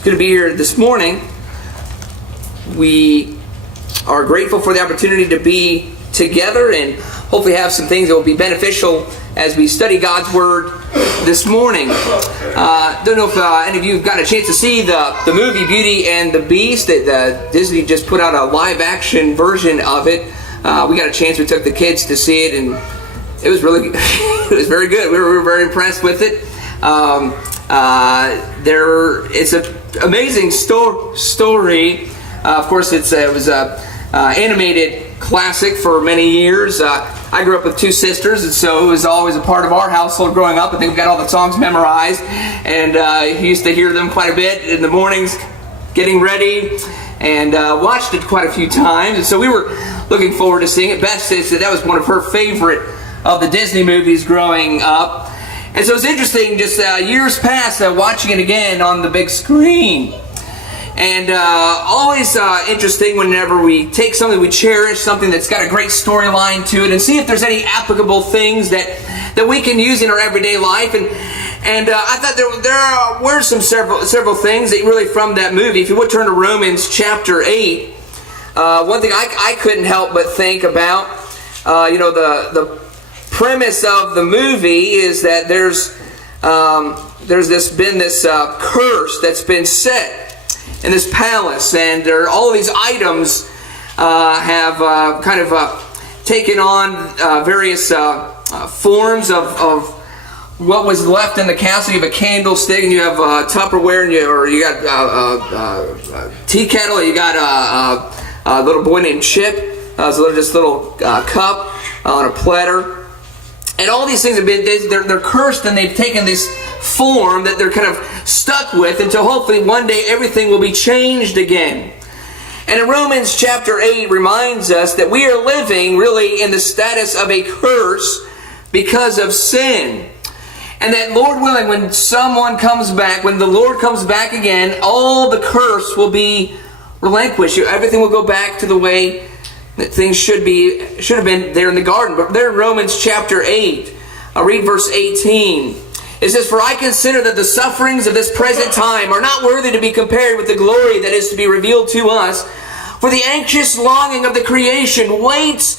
It's good to be here this morning. We are grateful for the opportunity to be together and hopefully have some things that will be beneficial as we study God's Word this morning. Don't know if any of you have gotten a chance to see the movie Beauty and the Beast. Disney just put out a live-action version of it. We got a chance. We took the kids to see it, and it was really, it was very good. We were very impressed with it. It's an amazing story. Of course, it was an animated classic for many years. I grew up with two sisters, and so it was always a part of our household growing up. I think we got all the songs memorized, and used to hear them quite a bit in the mornings getting ready, and watched it quite a few times. And so we were looking forward to seeing it. Beth says that was one of her favorite of the Disney movies growing up. And so it's interesting, just years past, watching it again on the big screen. And always interesting whenever we take something we cherish, something that's got a great storyline to it, and see if there's any applicable things that we can use in our everyday life. And I thought there were several things that really from that movie. If you would turn to Romans chapter 8, one thing I couldn't help but think about, the premise of the movie is that there's been this curse that's been set in this palace, and all of these items have taken on various forms of what was left in the castle. You have a candlestick, and you have Tupperware, and you got a tea kettle, you got a little boy named Chip, a little cup on a platter. And all these things have been, they're cursed, and they've taken this form that they're kind of stuck with until hopefully one day everything will be changed again. And in Romans chapter 8 reminds us that we are living really in the status of a curse because of sin. And that, Lord willing, when the Lord comes back again, all the curse will be relinquished. Everything will go back to the way that things should have been there in the garden. But there in Romans chapter 8, I'll read verse 18. It says, "For I consider that the sufferings of this present time are not worthy to be compared with the glory that is to be revealed to us. For the anxious longing of the creation waits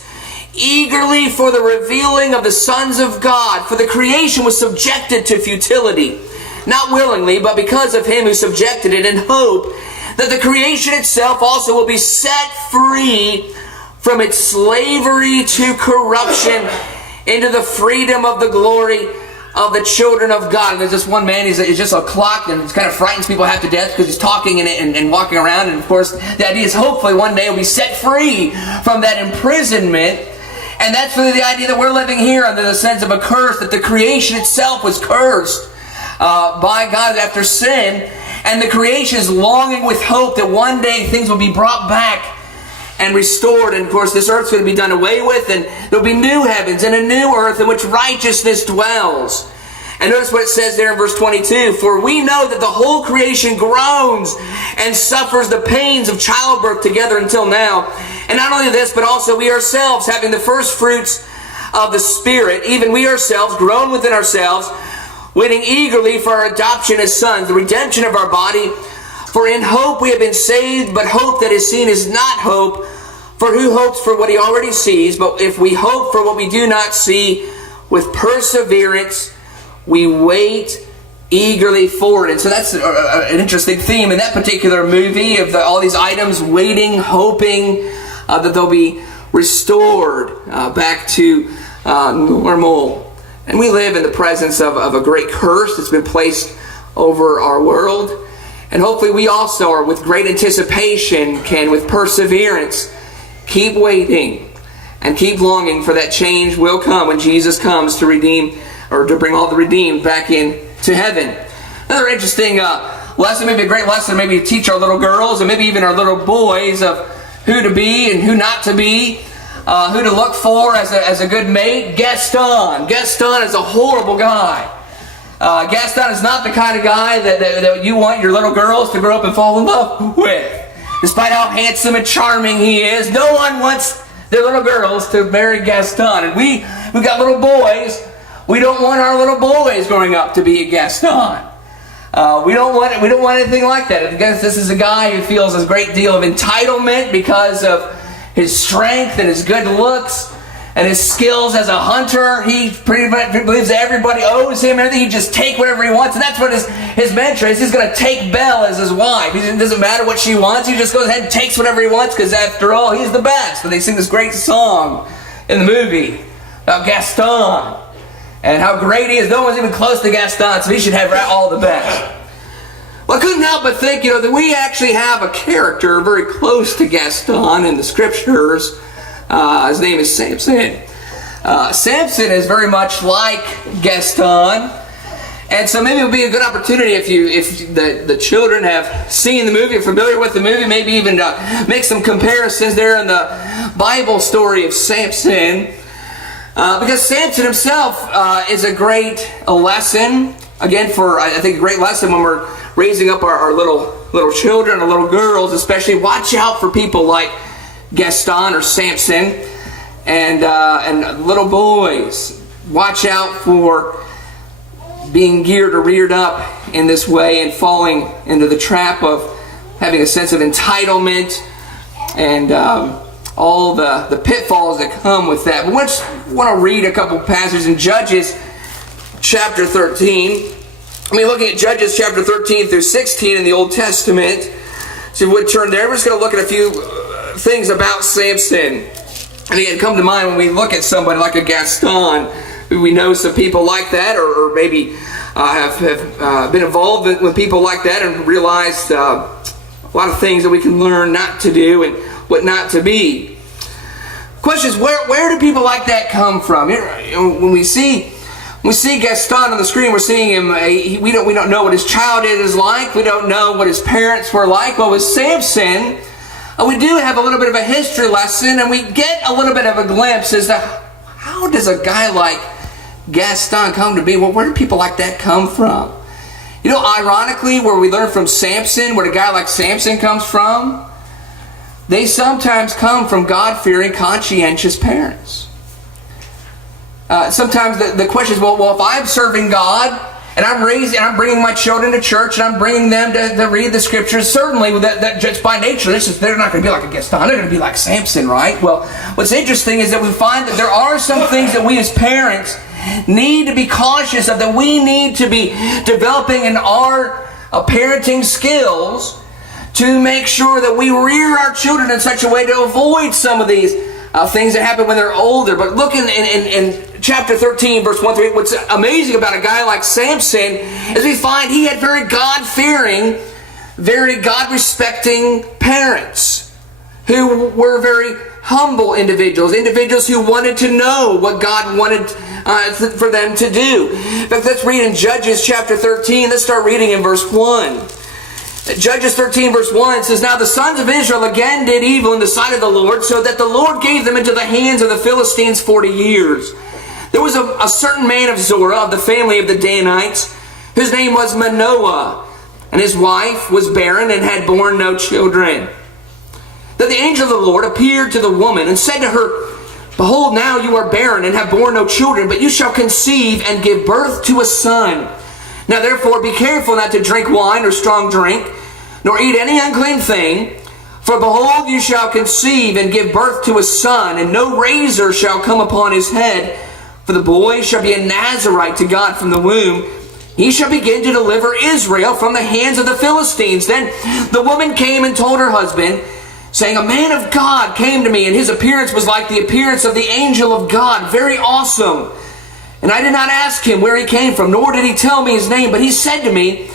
eagerly for the revealing of the sons of God. For the creation was subjected to futility, not willingly, but because of him who subjected it, in hope that the creation itself also will be set free from its slavery to corruption into the freedom of the glory of the children of God." And there's this one man, he's just a clock, and it kind of frightens people half to death because he's talking and walking around. And of course, the idea is hopefully one day we'll be set free from that imprisonment. And that's really the idea that we're living here under the sense of a curse, that the creation itself was cursed by God after sin. And the creation is longing with hope that one day things will be brought back and restored. And of course, this earth's going to be done away with, and there'll be new heavens and a new earth in which righteousness dwells. And notice what it says there in verse 22. "For we know that the whole creation groans and suffers the pains of childbirth together until now. And not only this, but also we ourselves, having the first fruits of the Spirit, even we ourselves groan within ourselves, waiting eagerly for our adoption as sons, the redemption of our body. For in hope we have been saved, but hope that is seen is not hope. For who hopes for what he already sees? But if we hope for what we do not see, with perseverance we wait eagerly for it." And so that's an interesting theme in that particular movie, of all these items, waiting, hoping that they'll be restored back to normal. And we live in the presence of a great curse that's been placed over our world. And hopefully we also are, with great anticipation, can, with perseverance, keep waiting and keep longing for that change will come when Jesus comes to redeem, or to bring all the redeemed back into heaven. Another interesting lesson, maybe a great lesson, maybe to teach our little girls and maybe even our little boys of who to be and who not to be, who to look for as a good mate. Gaston. Gaston is a horrible guy. Gaston is not the kind of guy that you want your little girls to grow up and fall in love with. Despite how handsome and charming he is, no one wants their little girls to marry Gaston. And we've got little boys. We don't want our little boys growing up to be a Gaston. We don't want anything like that. Because this is a guy who feels a great deal of entitlement because of his strength and his good looks and his skills as a hunter. He pretty much believes that everybody owes him everything. He just take whatever he wants, and that's what his mantra is. He's going to take Belle as his wife. It doesn't matter what she wants. He just goes ahead and takes whatever he wants because after all, he's the best. And they sing this great song in the movie about Gaston and how great he is. No one's even close to Gaston, so he should have all the best. Well, I couldn't help but think, that we actually have a character very close to Gaston in the scriptures. His name is Samson. Samson is very much like Gaston. And so maybe it would be a good opportunity if the children have seen the movie, are familiar with the movie, maybe even make some comparisons there in the Bible story of Samson. Because Samson himself is a great lesson, again, I think a great lesson when we're raising up our little children, our little girls especially. Watch out for people like Gaston or Samson, and little boys. Watch out for being geared or reared up in this way and falling into the trap of having a sense of entitlement and all the pitfalls that come with that. But I want to read a couple passages in Judges chapter 13. Looking at Judges chapter 13 through 16 in the Old Testament. So if we would turn there, we're just going to look at a few things about Samson. And again, come to mind when we look at somebody like a Gaston. We know some people like that, or maybe have been involved with people like that and realized a lot of things that we can learn not to do and what not to be. Question is, where do people like that come from? When we see Gaston on the screen, we're seeing him. We don't know what his childhood is like. We don't know what his parents were like. Well, with Samson, we do have a little bit of a history lesson, and we get a little bit of a glimpse as to how does a guy like Gaston come to be? Well, where do people like that come from? Ironically, where we learn from Samson, where a guy like Samson comes from, they sometimes come from God-fearing, conscientious parents. Sometimes the question is, well, if I'm serving God and I'm bringing my children to church and I'm bringing them to read the scriptures, certainly that just by nature, they're not going to be like a Gaston. They're going to be like Samson, right? Well, what's interesting is that we find that there are some things that we as parents need to be cautious of, that we need to be developing in our parenting skills to make sure that we rear our children in such a way to avoid some of these things that happen when they're older. But look in chapter 13, verse 1 through 8, what's amazing about a guy like Samson is we find he had very God-fearing, very God-respecting parents who were very humble individuals who wanted to know what God wanted for them to do. In fact, let's read in Judges chapter 13. Let's start reading in verse 1. Judges 13 verse 1 says, Now the sons of Israel again did evil in the sight of the Lord, so that the Lord gave them into the hands of the Philistines 40 years. There was a certain man of Zorah, of the family of the Danites, whose name was Manoah, and his wife was barren and had borne no children. Then the angel of the Lord appeared to the woman and said to her, Behold, now you are barren and have borne no children, but you shall conceive and give birth to a son. Now therefore be careful not to drink wine or strong drink, nor eat any unclean thing. For behold, you shall conceive and give birth to a son, and no razor shall come upon his head. For the boy shall be a Nazarite to God from the womb. He shall begin to deliver Israel from the hands of the Philistines. Then the woman came and told her husband, saying, A man of God came to me, and his appearance was like the appearance of the angel of God, very awesome. And I did not ask him where he came from, nor did he tell me his name. But he said to me,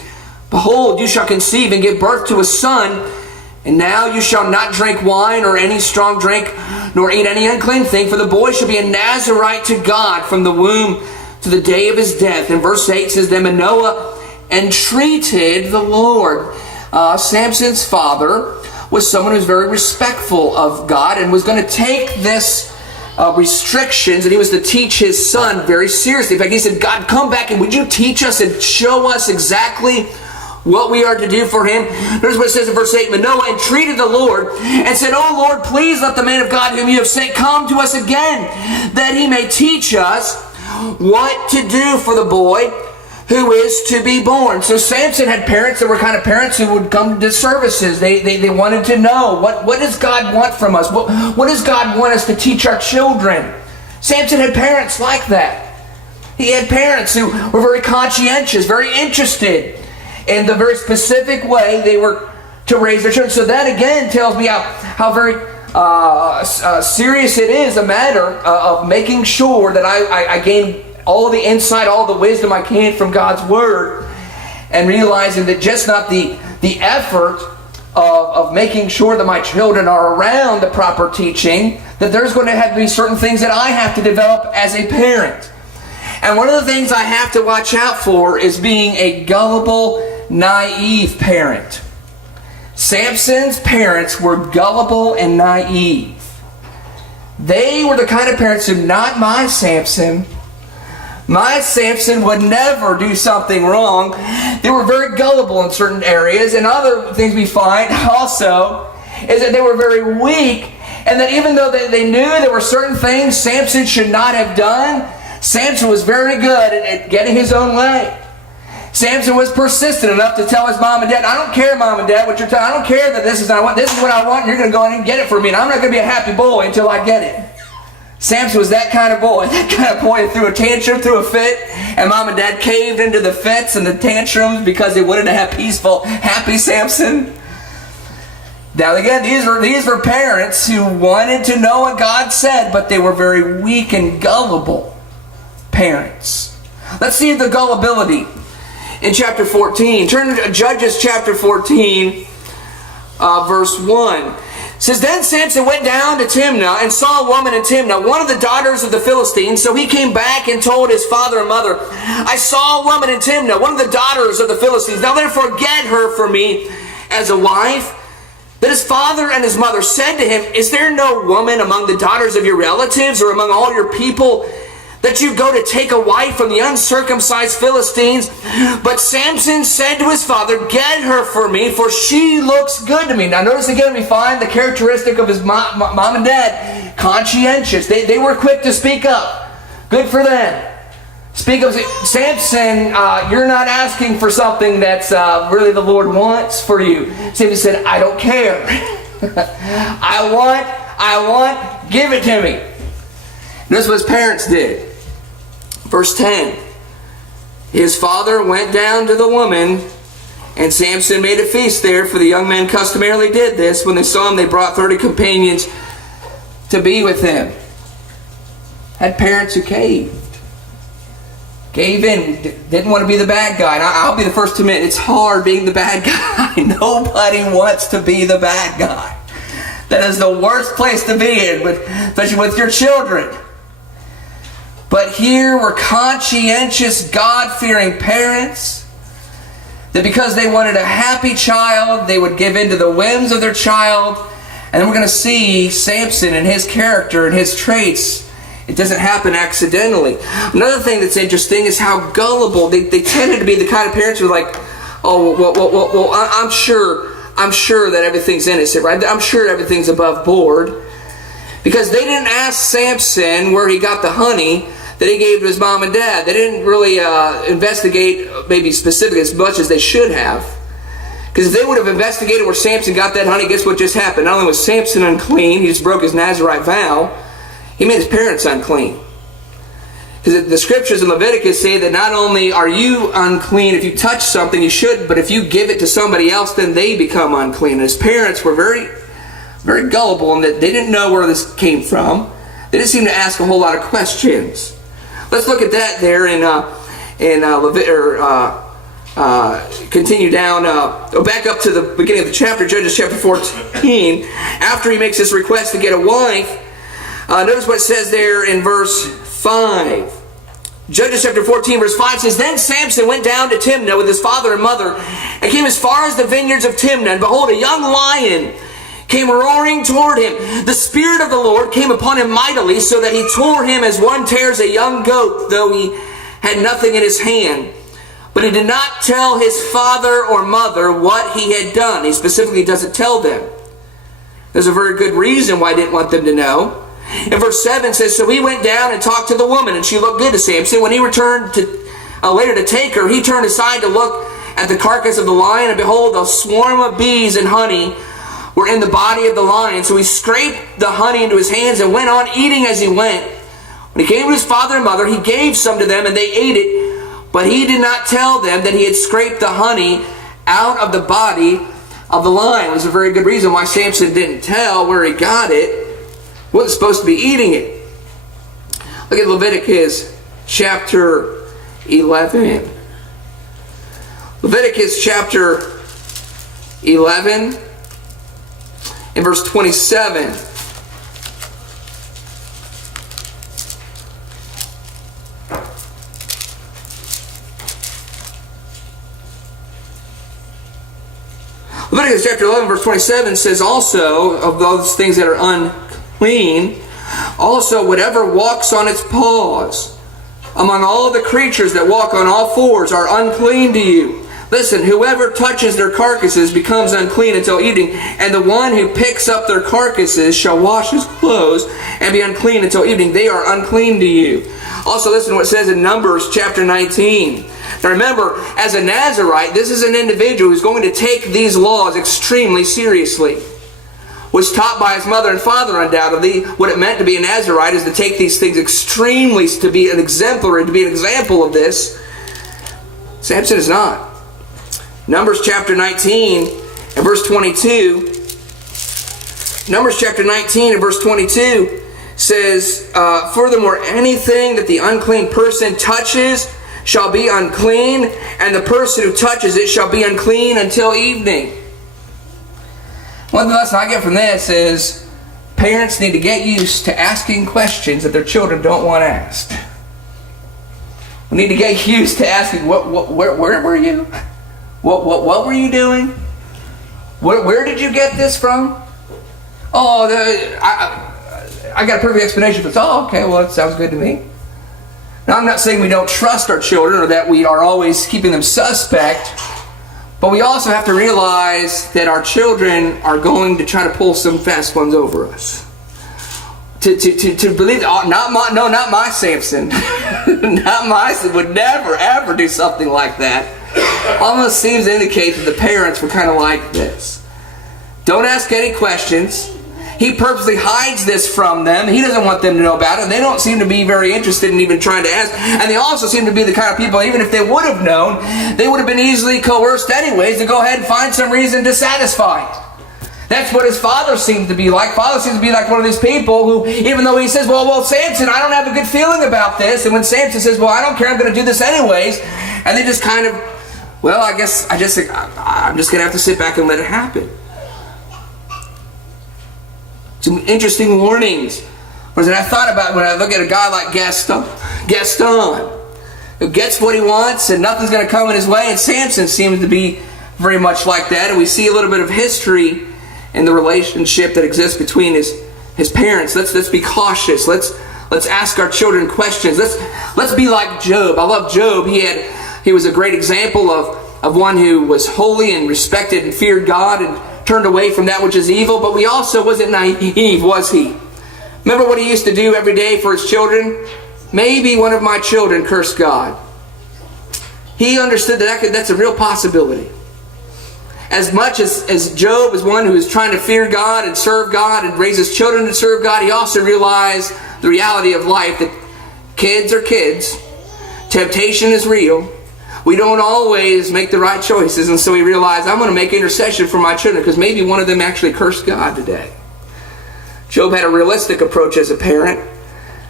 Behold, you shall conceive and give birth to a son, and now you shall not drink wine or any strong drink, nor eat any unclean thing, for the boy shall be a Nazarite to God from the womb to the day of his death. And verse 8 says, Then Manoah entreated the Lord. Samson's father was someone who was very respectful of God and was going to take this restrictions that he was to teach his son very seriously. In fact, he said, God, come back and would you teach us and show us exactly what we are to do for him? Notice what it says in verse 8. Manoah entreated the Lord and said, O Lord, please let the man of God whom you have sent come to us again, that he may teach us what to do for the boy who is to be born. So Samson had parents that were kind of parents who would come to services. They wanted to know, what does God want from us? What does God want us to teach our children? Samson had parents like that. He had parents who were very conscientious, very interested in the very specific way they were to raise their children. So that again tells me how very serious it is, a matter of making sure that I gain all the insight, all the wisdom I can from God's Word, and realizing that just not the effort of making sure that my children are around the proper teaching, that there's going to have to be certain things that I have to develop as a parent. And one of the things I have to watch out for is being a gullible, naive parent. Samson's parents were gullible and naive. They were the kind of parents who, not my Samson. My Samson would never do something wrong. They were very gullible in certain areas. And other things we find also is that they were very weak, and that even though they knew there were certain things Samson should not have done, Samson was very good at getting his own way. Samson was persistent enough to tell his mom and dad, I don't care, Mom and Dad, what you're telling. I don't care that this is what I want. This is what I want, and you're going to go in and get it for me. And I'm not going to be a happy boy until I get it. Samson was that kind of boy. That kind of boy that threw a tantrum, threw a fit, and Mom and Dad caved into the fits and the tantrums because they wanted to have peaceful, happy Samson. Now again, these were parents who wanted to know what God said, but they were very weak and gullible parents. Let's see the gullibility in chapter 14. Turn to Judges chapter 14, verse 1. It says, Then Samson went down to Timnah and saw a woman in Timnah, one of the daughters of the Philistines. So he came back and told his father and mother, I saw a woman in Timnah, one of the daughters of the Philistines. Now therefore get her for me as a wife. But his father and his mother said to him, Is there no woman among the daughters of your relatives or among all your people that you go to take a wife from the uncircumcised Philistines? But Samson said to his father, Get her for me, for she looks good to me. Now notice again we find the characteristic of his mom and dad. Conscientious. They were quick to speak up. Good for them. Speak up. Samson, you're not asking for something that's really the Lord wants for you. Samson said, I don't care. I want, give it to me. Notice what his parents did. Verse 10. His father went down to the woman, and Samson made a feast there, for the young men customarily did this. When they saw him, they brought 30 companions to be with him. Had parents who caved. Gave in, didn't want to be the bad guy. And I'll be the first to admit, it's hard being the bad guy. Nobody wants to be the bad guy. That is the worst place to be in, especially with your children. But here were conscientious, God-fearing parents that because they wanted a happy child, they would give in to the whims of their child. And then we're going to see Samson and his character and his traits. It doesn't happen accidentally. Another thing that's interesting is how gullible they tended to be. The kind of parents who are like, oh, well, I'm sure that everything's innocent, right? I'm sure everything's above board. Because they didn't ask Samson where he got the honey that he gave to his mom and dad. They didn't really investigate maybe specifically as much as they should have. Because if they would have investigated where Samson got that honey, guess what just happened? Not only was Samson unclean, he just broke his Nazirite vow, he made his parents unclean. Because the scriptures in Leviticus say that not only are you unclean if you touch something you shouldn't, but if you give it to somebody else, then they become unclean. And his parents were very, very gullible in that they didn't know where this came from. They didn't seem to ask a whole lot of questions. Let's look at that there continue down, back up to the beginning of the chapter, Judges chapter 14. After he makes this request to get a wife, notice what it says there in verse 5. Judges chapter 14 verse 5 says, Then Samson went down to Timnah with his father and mother, and came as far as the vineyards of Timnah. And behold, a young lion came roaring toward him. The Spirit of the Lord came upon him mightily, so that he tore him as one tears a young goat, though he had nothing in his hand. But he did not tell his father or mother what he had done. He specifically doesn't tell them. There's a very good reason why he didn't want them to know. In verse 7 says, So he went down and talked to the woman, and she looked good to Samson. When he returned later to take her, he turned aside to look at the carcass of the lion, and behold, a swarm of bees and honey were in the body of the lion. So he scraped the honey into his hands and went on eating as he went. When he came to his father and mother, he gave some to them, and they ate it. But he did not tell them that he had scraped the honey out of the body of the lion. There's a very good reason why Samson didn't tell where he got it. He wasn't supposed to be eating it. Look at Leviticus chapter 11. Leviticus chapter 11 and verse 27. Leviticus chapter 11 verse 27 says, also of those things that are unclean, also whatever walks on its paws among all the creatures that walk on all fours are unclean to you. Listen, whoever touches their carcasses becomes unclean until evening, and the one who picks up their carcasses shall wash his clothes and be unclean until evening. They are unclean to you. Also listen to what it says in Numbers chapter 19. Now remember, as a Nazirite, this is an individual who's going to take these laws extremely seriously. Was taught by his mother and father undoubtedly. What it meant to be a Nazirite is to take these things extremely, to be an exemplary, to be an example of this. Samson is not. Numbers chapter 19 and verse 22. Numbers chapter 19 and verse 22 says, furthermore, anything that the unclean person touches shall be unclean, and the person who touches it shall be unclean until evening. One lesson I get from this is parents need to get used to asking questions that their children don't want asked. We need to get used to asking, where were you? What were you doing? Where did you get this from? Oh, I got a perfect explanation for this. Oh, okay, well, that sounds good to me. Now, I'm not saying we don't trust our children or that we are always keeping them suspect, but we also have to realize that our children are going to try to pull some fast ones over us. To believe, not my Samson, not my, would never ever do something like that. Almost seems to indicate that the parents were kind of like this. Don't ask any questions. He purposely hides this from them. He doesn't want them to know about it. They don't seem to be very interested in even trying to ask. And they also seem to be the kind of people, even if they would have known, they would have been easily coerced anyways to go ahead and find some reason to satisfy it. That's what his father seems to be like. Father seems to be like one of these people who, even though he says, well, Samson, I don't have a good feeling about this. And when Samson says, well, I don't care, I'm going to do this anyways. And they just kind of, well, I'm just going to have to sit back and let it happen. Some interesting warnings. What I thought about when I look at a guy like Gaston, who gets what he wants and nothing's going to come in his way. And Samson seems to be very much like that. And we see a little bit of history in the relationship that exists between his parents. Let's be cautious. Let's ask our children questions. Let's be like Job. I love Job. He was a great example of one who was holy and respected and feared God and turned away from that which is evil. But he also wasn't naive, was he? Remember what he used to do every day for his children? Maybe one of my children cursed God. He understood that's a real possibility. As much as Job is one who is trying to fear God and serve God and raise his children to serve God, he also realized the reality of life, that kids are kids. Temptation is real. We don't always make the right choices, and so he realized, I'm going to make intercession for my children because maybe one of them actually cursed God today. Job had a realistic approach as a parent.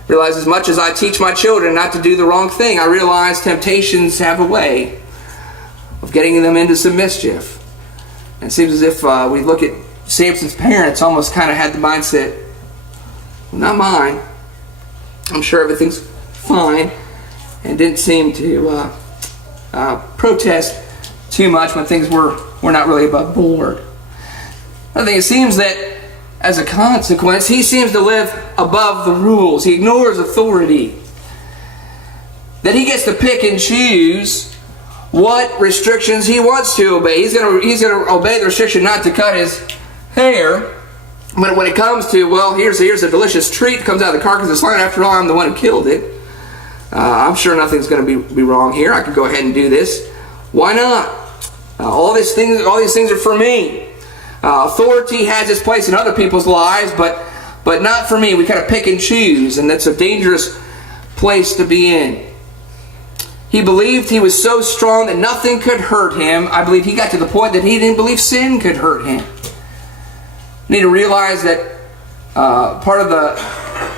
Realized as much as I teach my children not to do the wrong thing, I realize temptations have a way of getting them into some mischief. And it seems as if we look at Samson's parents, almost kind of had the mindset, not mine. I'm sure everything's fine, and didn't seem to protest too much when things were not really above board. I think it seems that as a consequence, he seems to live above the rules. He ignores authority. That he gets to pick and choose what restrictions he wants to obey. He's going to obey the restriction not to cut his hair. But when it comes to, well, here's a delicious treat that comes out of the carcass of this lion. After all, I'm the one who killed it. I'm sure nothing's going to be wrong here. I could go ahead and do this. Why not? All these things are for me. Authority has its place in other people's lives, but not for me. We kind of pick and choose, and that's a dangerous place to be in. He believed he was so strong that nothing could hurt him. I believe he got to the point that he didn't believe sin could hurt him. You need to realize that part of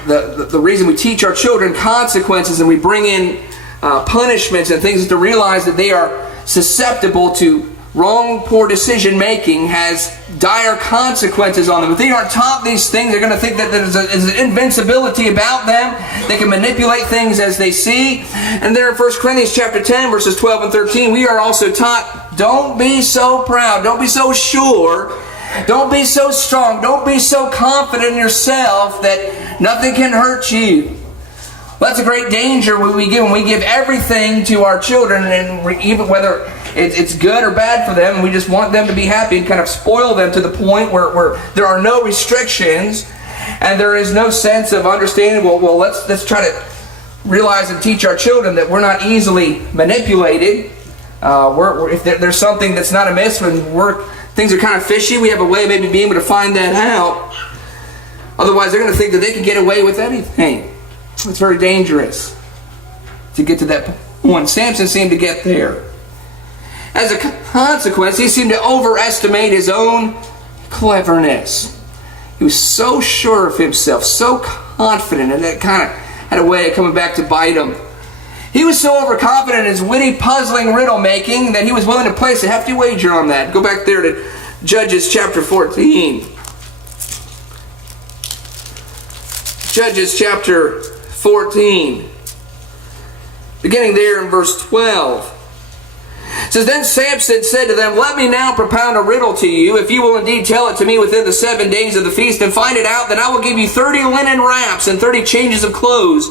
the reason we teach our children consequences and we bring in punishments and things is to realize that they are susceptible to wrong, poor decision making has dire consequences on them. If they aren't taught these things, they're going to think that there's an invincibility about them. They can manipulate things as they see. And there in 1 Corinthians chapter 10, verses 12 and 13, we are also taught, don't be so proud, don't be so sure, don't be so strong, don't be so confident in yourself that nothing can hurt you. Well, that's a great danger when we give everything to our children, and even whether it's good or bad for them, and we just want them to be happy and kind of spoil them to the point where there are no restrictions and there is no sense of understanding. Well, let's try to realize and teach our children that we're not easily manipulated. If there's something that's not amiss, when things are kind of fishy, we have a way of maybe being able to find that out. Otherwise, they're going to think that they can get away with anything. It's very dangerous to get to that point. Samson seemed to get there. As a consequence, he seemed to overestimate his own cleverness. He was so sure of himself, so confident, and that kind of had a way of coming back to bite him. He was so overconfident in his witty, puzzling riddle making that he was willing to place a hefty wager on that. Go back there to Judges chapter 14. Judges chapter 14. Beginning there in verse 12. It says, Then Samson said to them, Let me now propound a riddle to you. If you will indeed tell it to me within the 7 days of the feast and find it out, then I will give you 30 linen wraps and 30 changes of clothes.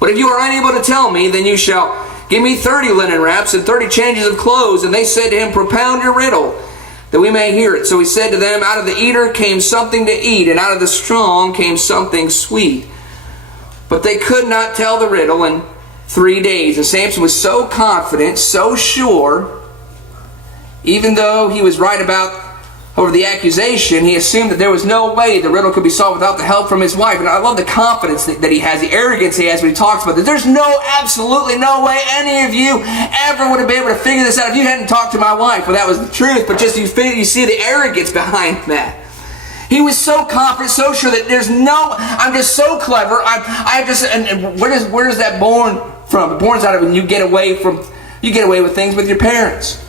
But if you are unable to tell me, then you shall give me 30 linen wraps and 30 changes of clothes. And they said to him, Propound your riddle, that we may hear it. So he said to them, Out of the eater came something to eat, and out of the strong came something sweet. But they could not tell the riddle in 3 days. And Samson was so confident, so sure, even though he was right about over the accusation, he assumed that there was no way the riddle could be solved without the help from his wife. And I love the confidence that he has, the arrogance he has when he talks about this. There's absolutely no way any of you ever would have been able to figure this out if you hadn't talked to my wife. Well, that was the truth, but just you see the arrogance behind that. He was so confident, so sure that I'm just so clever. And where is that born from? It borns out of when you get away with things with your parents.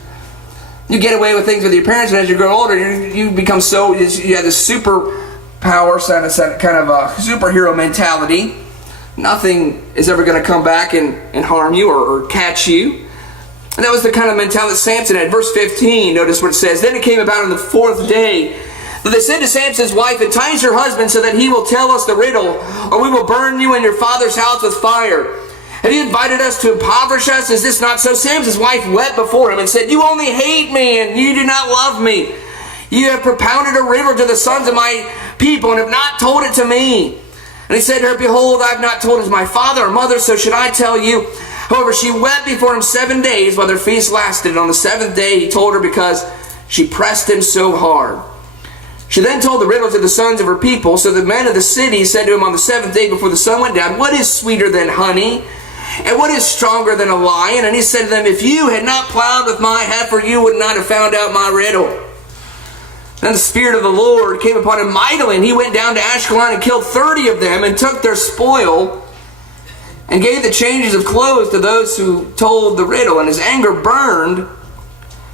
You get away with things with your parents, and as you grow older, you become you have this superpower, kind of a superhero mentality. Nothing is ever going to come back and harm you or catch you. And that was the kind of mentality that Samson had. Verse 15, notice what it says. Then it came about on the 4th day that they said to Samson's wife, Entice your husband so that he will tell us the riddle, or we will burn you and your father's house with fire. Have you invited us to impoverish us? Is this not so? Samson's wife wept before him and said, You only hate me, and you do not love me. You have propounded a riddle to the sons of my people, and have not told it to me. And he said to her, Behold, I have not told it to my father or mother, so should I tell you? However, she wept before him 7 days while their feast lasted. And on the 7th day he told her, because she pressed him so hard. She then told the riddle to the sons of her people. So the men of the city said to him on the 7th day before the sun went down, What is sweeter than honey? And what is stronger than a lion? And he said to them, If you had not plowed with my heifer, you would not have found out my riddle. Then the Spirit of the Lord came upon him mightily, and he went down to Ashkelon and killed 30 of them, and took their spoil, and gave the changes of clothes to those who told the riddle. And his anger burned, and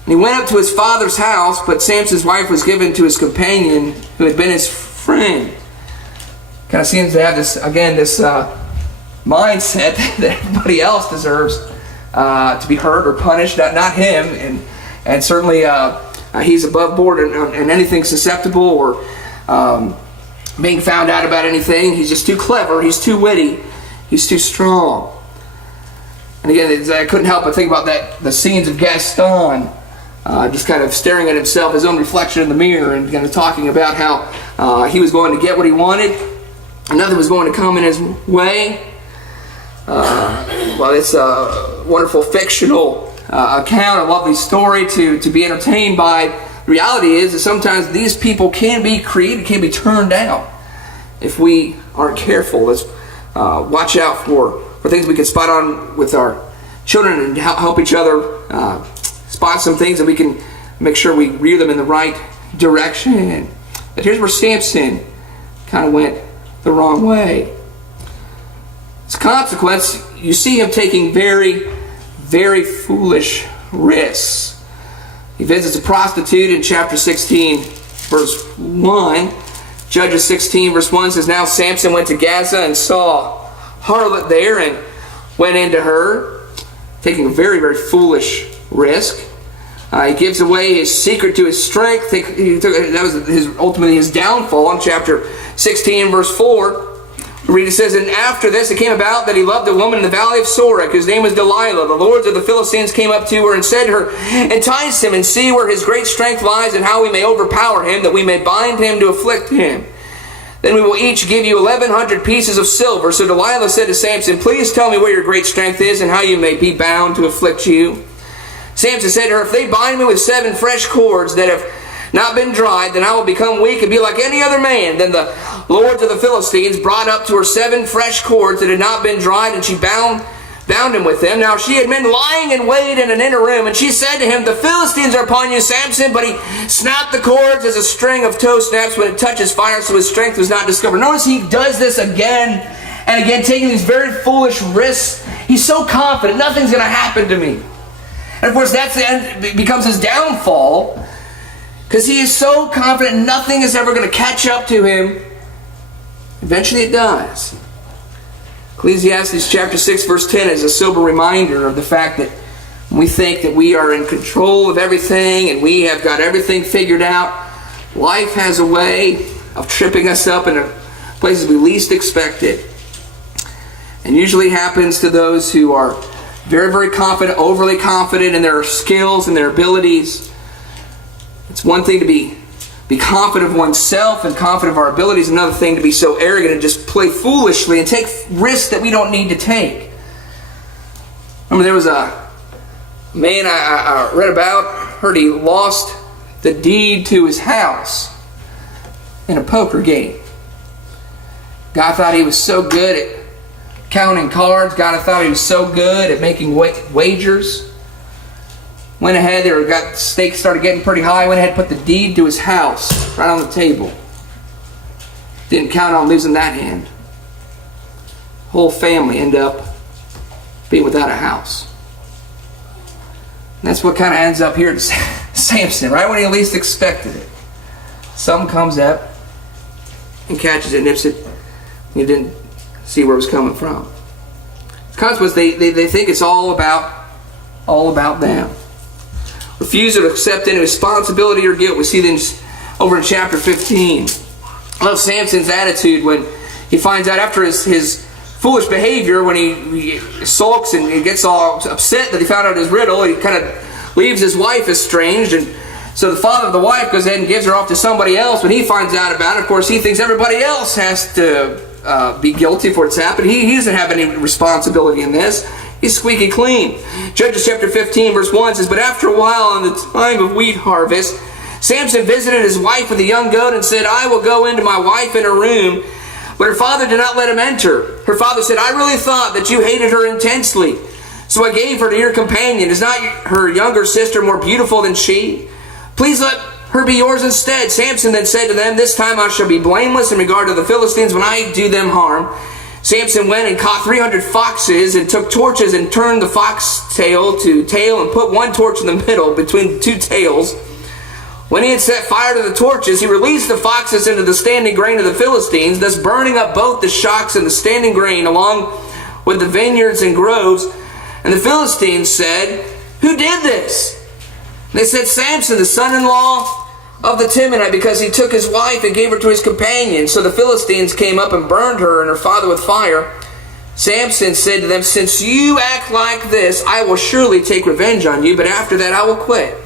he went up to his father's house, but Samson's wife was given to his companion, who had been his friend. Kind of seems to have this mindset that everybody else deserves to be hurt or punished, not him, and certainly he's above board in anything susceptible or being found out about anything. He's just too clever, he's too witty, he's too strong. And again, I couldn't help but think about the scenes of Gaston just kind of staring at himself, his own reflection in the mirror, and kind of talking about how he was going to get what he wanted and nothing was going to come in his way. Well, it's a wonderful fictional account, a lovely story to be entertained by. The reality is that sometimes these people can be created, can be turned out if we aren't careful. Let's watch out for things we can spot on with our children and help each other spot some things, and we can make sure we rear them in the right direction. But here's where Samson kind of went the wrong way. As a consequence, you see him taking very, very foolish risks. He visits a prostitute in chapter 16, verse 1. Judges 16, verse 1 says, "Now Samson went to Gaza and saw a harlot there and went into her," taking a very, very foolish risk. He gives away his secret to his strength. That was ultimately his downfall in chapter 16, verse 4. Read, it says, "And after this it came about that he loved a woman in the valley of Sorek, whose name was Delilah. The lords of the Philistines came up to her and said to her, 'Entice him and see where his great strength lies and how we may overpower him, that we may bind him to afflict him. Then we will each give you 1,100 pieces of silver.' So Delilah said to Samson, 'Please tell me where your great strength is and how you may be bound to afflict you.' Samson said to her, 'If they bind me with 7 fresh cords that have not been dried, then I will become weak and be like any other man.' Then the lords of the Philistines brought up to her 7 fresh cords that had not been dried, and she bound him with them. Now she had been lying in wait in an inner room, and she said to him, 'The Philistines are upon you, Samson.' But he snapped the cords as a string of tow snaps when it touches fire, so his strength was not discovered." Notice he does this again and again, taking these very foolish risks. He's so confident, nothing's going to happen to me. And of course, that's the end, becomes his downfall, because he is so confident nothing is ever going to catch up to him. Eventually it does. Ecclesiastes chapter 6 verse 10 is a sober reminder of the fact that when we think that we are in control of everything and we have got everything figured out, life has a way of tripping us up in places we least expect it. And usually happens to those who are very, very confident, overly confident in their skills and their abilities. It's one thing to be confident of oneself and confident of our abilities. Another thing to be so arrogant and just play foolishly and take risks that we don't need to take. Remember, there was a man I read about, heard he lost the deed to his house in a poker game. Guy thought he was so good at counting cards. Guy thought he was so good at making wagers. Went ahead, stakes started getting pretty high, went ahead and put the deed to his house right on the table. Didn't count on losing that hand. Whole family ended up being without a house. And that's what kind of ends up here to Samson, right when he least expected it. Something comes up and catches it, nips it. You didn't see where it was coming from. The consequence, they think it's all about them. Refusal to accept any responsibility or guilt. We see this over in chapter 15. I love Samson's attitude when he finds out after his foolish behavior, when he sulks and he gets all upset that he found out his riddle. He kind of leaves his wife estranged, and so the father of the wife goes ahead and gives her off to somebody else. When he finds out about it, of course, he thinks everybody else has to be guilty for what's happened. He doesn't have any responsibility in this. He's squeaky clean. Judges chapter 15 verse 1 says, "But after a while, in the time of wheat harvest, Samson visited his wife with a young goat and said, 'I will go into my wife in her room.' But her father did not let him enter. Her father said, 'I really thought that you hated her intensely, so I gave her to your companion. Is not her younger sister more beautiful than she? Please let her be yours instead.' Samson then said to them, 'This time I shall be blameless in regard to the Philistines when I do them harm.' Samson went and caught 300 foxes and took torches and turned the fox tail to tail and put one torch in the middle between the 2 tails. When he had set fire to the torches, he released the foxes into the standing grain of the Philistines, thus burning up both the shocks and the standing grain along with the vineyards and groves. And the Philistines said, 'Who did this?' And they said, 'Samson, the son-in-law of the Timonite, because he took his wife and gave her to his companion.' So the Philistines came up and burned her and her father with fire. Samson said to them, 'Since you act like this, I will surely take revenge on you, but after that I will quit.'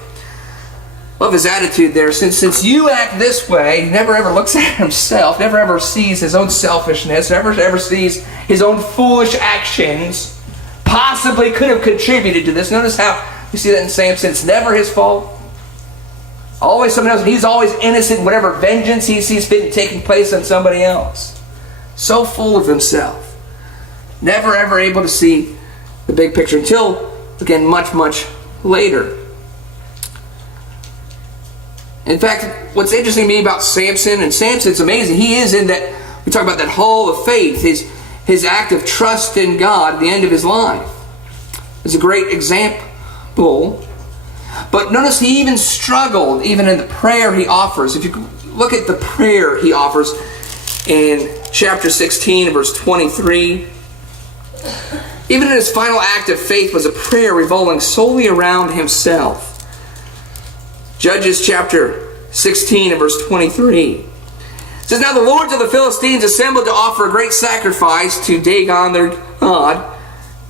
Love his attitude there. Since you act this way, he never ever looks at himself, never ever sees his own selfishness, never ever sees his own foolish actions possibly could have contributed to this. Notice how you see that in Samson. It's never his fault. Always someone else. He's always innocent in whatever vengeance he sees fit taking place on somebody else. So full of himself. Never ever able to see the big picture until, again, much, much later. In fact, what's interesting to me about Samson, and Samson's amazing, he is in that, we talk about that hall of faith, his act of trust in God at the end of his life. Is a great example. But notice he even struggled, even in the prayer he offers. If you look at the prayer he offers in chapter 16, verse 23, even in his final act of faith was a prayer revolving solely around himself. Judges chapter 16 and verse 23. It says, "Now the lords of the Philistines assembled to offer a great sacrifice to Dagon their god,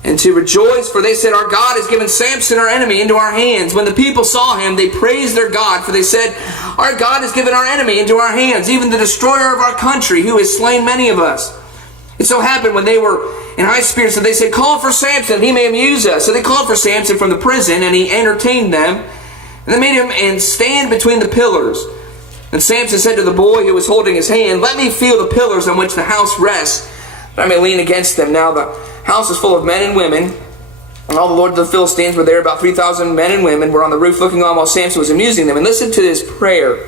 and to rejoice, for they said, Our God has given Samson our enemy into our hands. When the people saw him, they praised their God, for they said, Our God has given our enemy into our hands, even the destroyer of our country, who has slain many of us. It so happened when they were in high spirits that they said, Call for Samson, he may amuse us. So they called for Samson from the prison, and he entertained them. And they made him stand between the pillars. And Samson said to the boy who was holding his hand, Let me feel the pillars on which the house rests, that I may lean against them. Now the house was full of men and women, and all the lords of the Philistines were there. About 3,000 men and women were on the roof looking on while Samson was amusing them. And listen to his prayer.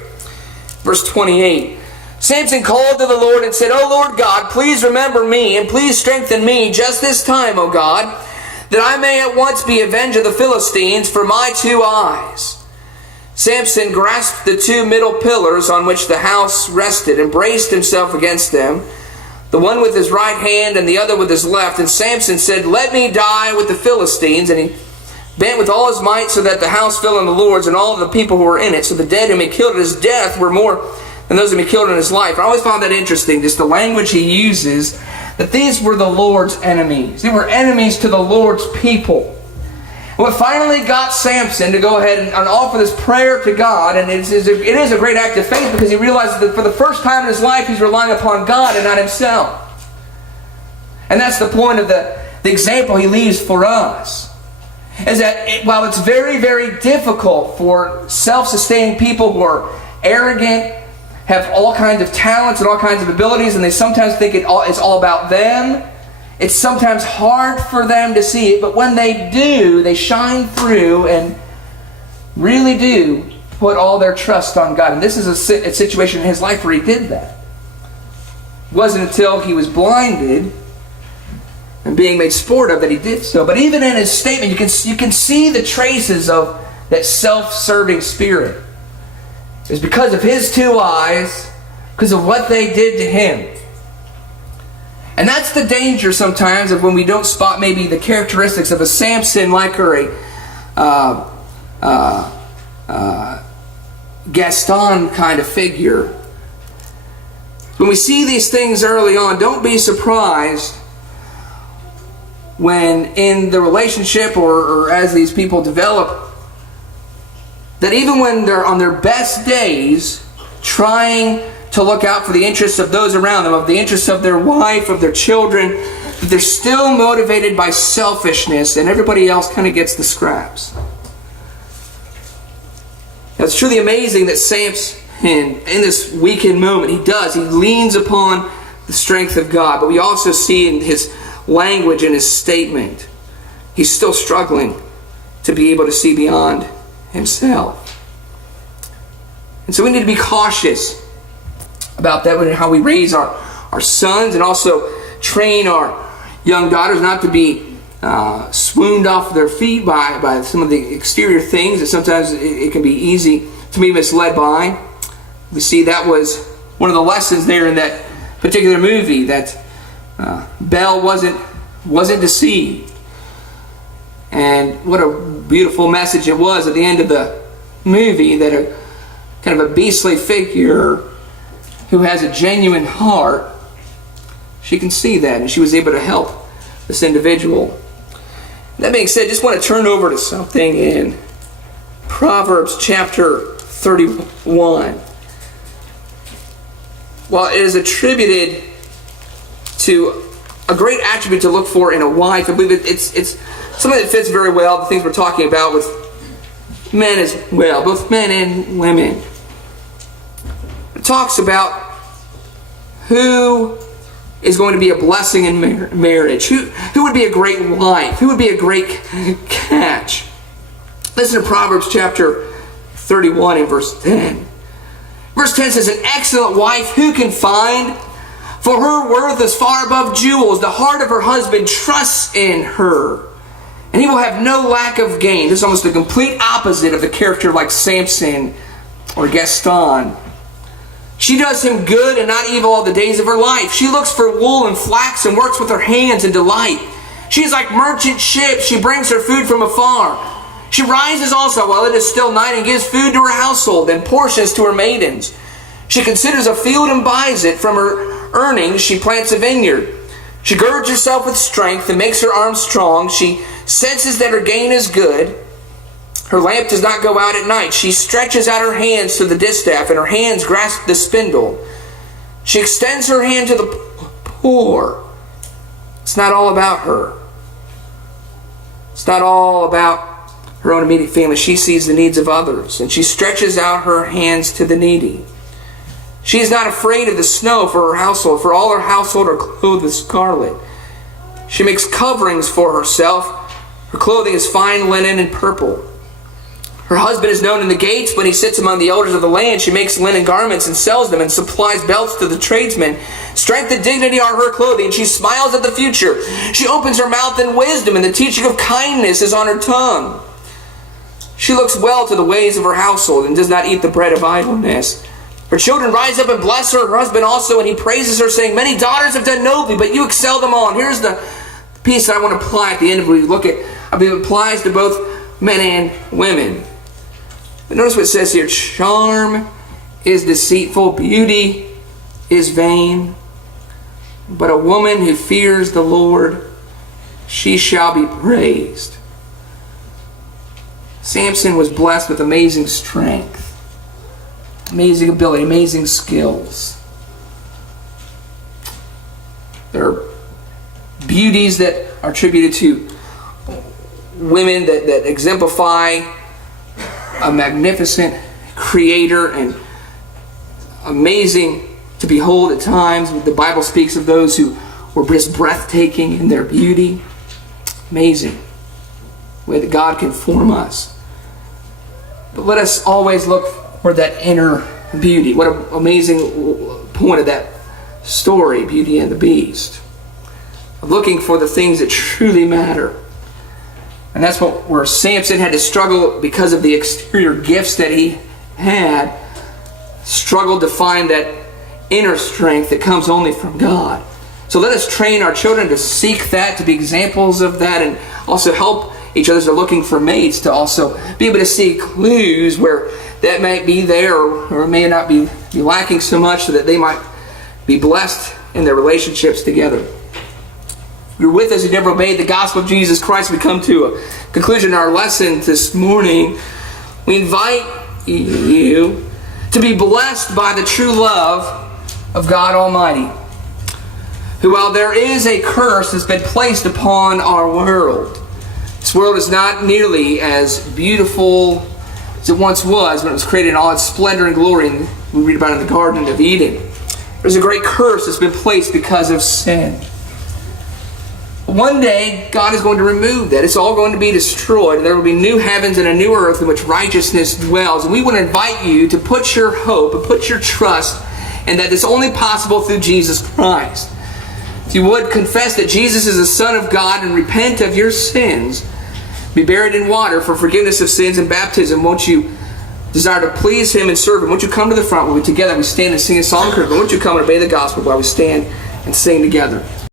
Verse 28. Samson called to the Lord and said, O Lord God, please remember me, and please strengthen me just this time, O God, that I may at once be avenged of the Philistines for my 2 eyes. Samson grasped the 2 middle pillars on which the house rested and braced himself against them, the one with his right hand and the other with his left. And Samson said, Let me die with the Philistines. And he bent with all his might so that the house fell on the lords and all of the people who were in it. So the dead whom he killed at his death were more than those whom he killed in his life. I always found that interesting, just the language he uses, that these were the Lord's enemies. They were enemies to the Lord's people. What finally got Samson to go ahead and offer this prayer to God, and it is a great act of faith because he realizes that for the first time in his life he's relying upon God and not himself. And that's the point of the example he leaves for us. Is that while it's very, very difficult for self-sustaining people who are arrogant, have all kinds of talents and all kinds of abilities, and they sometimes think it's all about them, it's sometimes hard for them to see it, but when they do, they shine through and really do put all their trust on God. And this is a situation in his life where he did that. It wasn't until he was blinded and being made sport of that he did so. But even in his statement, you can see the traces of that self-serving spirit. It's because of his 2 eyes, because of what they did to him. And that's the danger sometimes of when we don't spot maybe the characteristics of a Samson-like or a Gaston kind of figure. When we see these things early on, don't be surprised when in the relationship or as these people develop, that even when they're on their best days, trying to look out for the interests of those around them, of the interests of their wife, of their children, that they're still motivated by selfishness and everybody else kind of gets the scraps. Now, it's truly amazing that Samson, in this weekend moment, he leans upon the strength of God. But we also see in his language and his statement, he's still struggling to be able to see beyond himself. And so we need to be cautious about that and how we raise our sons, and also train our young daughters not to be swooned off their feet by some of the exterior things that sometimes it can be easy to be misled by. We see that was one of the lessons there in that particular movie, that Belle wasn't deceived. And what a beautiful message it was at the end of the movie, that a kind of a beastly figure who has a genuine heart, she can see that, and she was able to help this individual. That being said, just want to turn over to something in Proverbs chapter 31. While it is attributed to a great attribute to look for in a wife, I believe it's something that fits very well the things we're talking about with men as well, both men and women. It talks about who is going to be a blessing in marriage, who would be a great wife, who would be a great catch. Listen to Proverbs chapter 31 and verse 10. Verse 10 says, an excellent wife who can find? For her worth is far above jewels. The heart of her husband trusts in her, and he will have no lack of gain. This is almost the complete opposite of the character like Samson or Gaston. She does him good and not evil all the days of her life. She looks for wool and flax and works with her hands in delight. She is like merchant ships. She brings her food from afar. She rises also while it is still night and gives food to her household and portions to her maidens. She considers a field and buys it. From her earnings she plants a vineyard. She girds herself with strength and makes her arms strong. She senses that her gain is good. Her lamp does not go out at night. She stretches out her hands to the distaff, and her hands grasp the spindle. She extends her hand to the poor. It's not all about her. It's not all about her own immediate family. She sees the needs of others, and she stretches out her hands to the needy. She is not afraid of the snow for her household, for all her household are clothed with scarlet. She makes coverings for herself. Her clothing is fine linen and purple. Her husband is known in the gates when he sits among the elders of the land. She makes linen garments and sells them and supplies belts to the tradesmen. Strength and dignity are her clothing. She smiles at the future. She opens her mouth in wisdom, and the teaching of kindness is on her tongue. She looks well to the ways of her household and does not eat the bread of idleness. Her children rise up and bless her, her husband also, and he praises her, saying, many daughters have done nobly, but you excel them all. And here's the piece that I want to apply at the end of it. Look at, I believe it applies to both men and women. But notice what it says here. Charm is deceitful, beauty is vain, but a woman who fears the Lord, she shall be praised. Samson was blessed with amazing strength, amazing ability, amazing skills. There are beauties that are attributed to women that exemplify a magnificent creator and amazing to behold at times. The Bible speaks of those who were just breathtaking in their beauty. Amazing the way that God can form us. But let us always look for that inner beauty. What an amazing point of that story, Beauty and the Beast. Looking for the things that truly matter. And that's where Samson had to struggle because of the exterior gifts that he had. Struggled to find that inner strength that comes only from God. So let us train our children to seek that, to be examples of that, and also help each other as they're looking for mates to also be able to see clues where that might be there or may not be lacking so much, so that they might be blessed in their relationships together. You're with us who never obeyed the gospel of Jesus Christ. We come to a conclusion in our lesson this morning. We invite you to be blessed by the true love of God Almighty, who, while there is a curse that's been placed upon our world, this world is not nearly as beautiful as it once was when it was created in all its splendor and glory. And we read about it in the Garden of Eden. There's a great curse that's been placed because of sin. One day, God is going to remove that. It's all going to be destroyed. There will be new heavens and a new earth in which righteousness dwells. And we want to invite you to put your hope and put your trust in that it's only possible through Jesus Christ. If you would confess that Jesus is the Son of God and repent of your sins, be buried in water for forgiveness of sins and baptism, won't you desire to please Him and serve Him? Won't you come to the front where together we stand and sing a song? Won't you come and obey the gospel while we stand and sing together?